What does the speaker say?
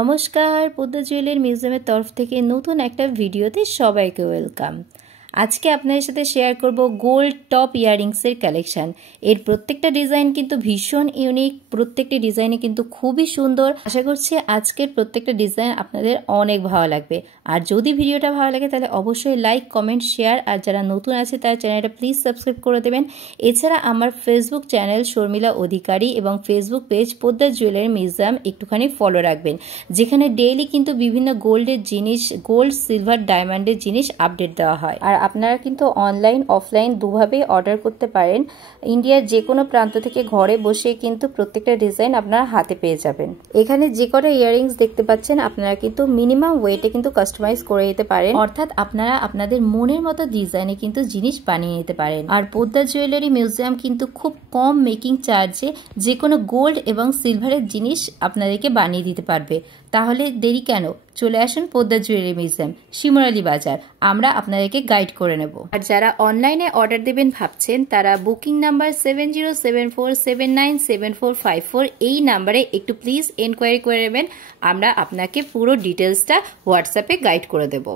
নমস্কার, পদ্মা জুয়েলারি মিউজিয়ামের তরফ থেকে নতুন একটা ভিডিওতে সবাইকে ওয়েলকাম। আজকে আপনাদের সাথে শেয়ার করব গোল্ড টপ ইয়াররিংসের কালেকশন। এর প্রত্যেকটা ডিজাইন কিন্তু ভীষণ ইউনিক, প্রত্যেকটি ডিজাইনে কিন্তু খুবই সুন্দর। আশা করছি আজকের প্রত্যেকটা ডিজাইন আপনাদের অনেক ভালো লাগবে। আর যদি ভিডিওটা ভালো লাগে তাহলে অবশ্যই লাইক, কমেন্ট, শেয়ার, আর যারা নতুন আছে তার চ্যানেলটা প্লিজ সাবস্ক্রাইব করে দেবেন। এছাড়া আমার ফেসবুক চ্যানেল শর্মিলা অধিকারী এবং Facebook page Padma jewellery museum একটুখানি ফলো রাখবেন, যেখানে ডেইলি কিন্তু বিভিন্ন গোল্ডের জিনিস, গোল্ড, সিলভার, ডায়মন্ডের জিনিস আপডেট দেওয়া হয়। আর আপনারা কিন্তু অনলাইন অফলাইন দুভাবেই অর্ডার করতে পারেন। ইন্ডিয়ার যে কোনো প্রান্ত থেকে ঘরে বসে কিন্তু প্রত্যেকটা ডিজাইন আপনারা হাতে পেয়ে যাবেন। এখানে যে কটা ইয়াররিংস দেখতে পাচ্ছেন আপনারা কিন্তু মিনিমাম ওয়েটে কিন্তু কাস্টমাইজ করে নিতে পারেন, অর্থাৎ আপনারা আপনাদের মনের মতো ডিজাইনে কিন্তু জিনিস বানিয়ে নিতে পারেন। আর পদ্মা জুয়েলারি মিউজিয়াম কিন্তু খুব কম মেকিং চার্জে যে কোনো গোল্ড এবং সিলভারের জিনিস আপনাদেরকে বানিয়ে দিতে পারবে। তাহলে দেরি কেন, চলে আসুন পদ্মা জুয়েলারি মিউজিয়াম, শিমুরালী বাজার। আমরা আপনাদেরকে গাইড করে নেব। আর যারা অনলাইনে অর্ডার দেবেন ভাবছেন তারা বুকিং নাম্বার 7074797454 এই নাম্বারে একটু প্লিজ এনকোয়ারি করে নেবেন। আমরা আপনাকে পুরো ডিটেলসটা হোয়াটসঅ্যাপে গাইড করে দেব।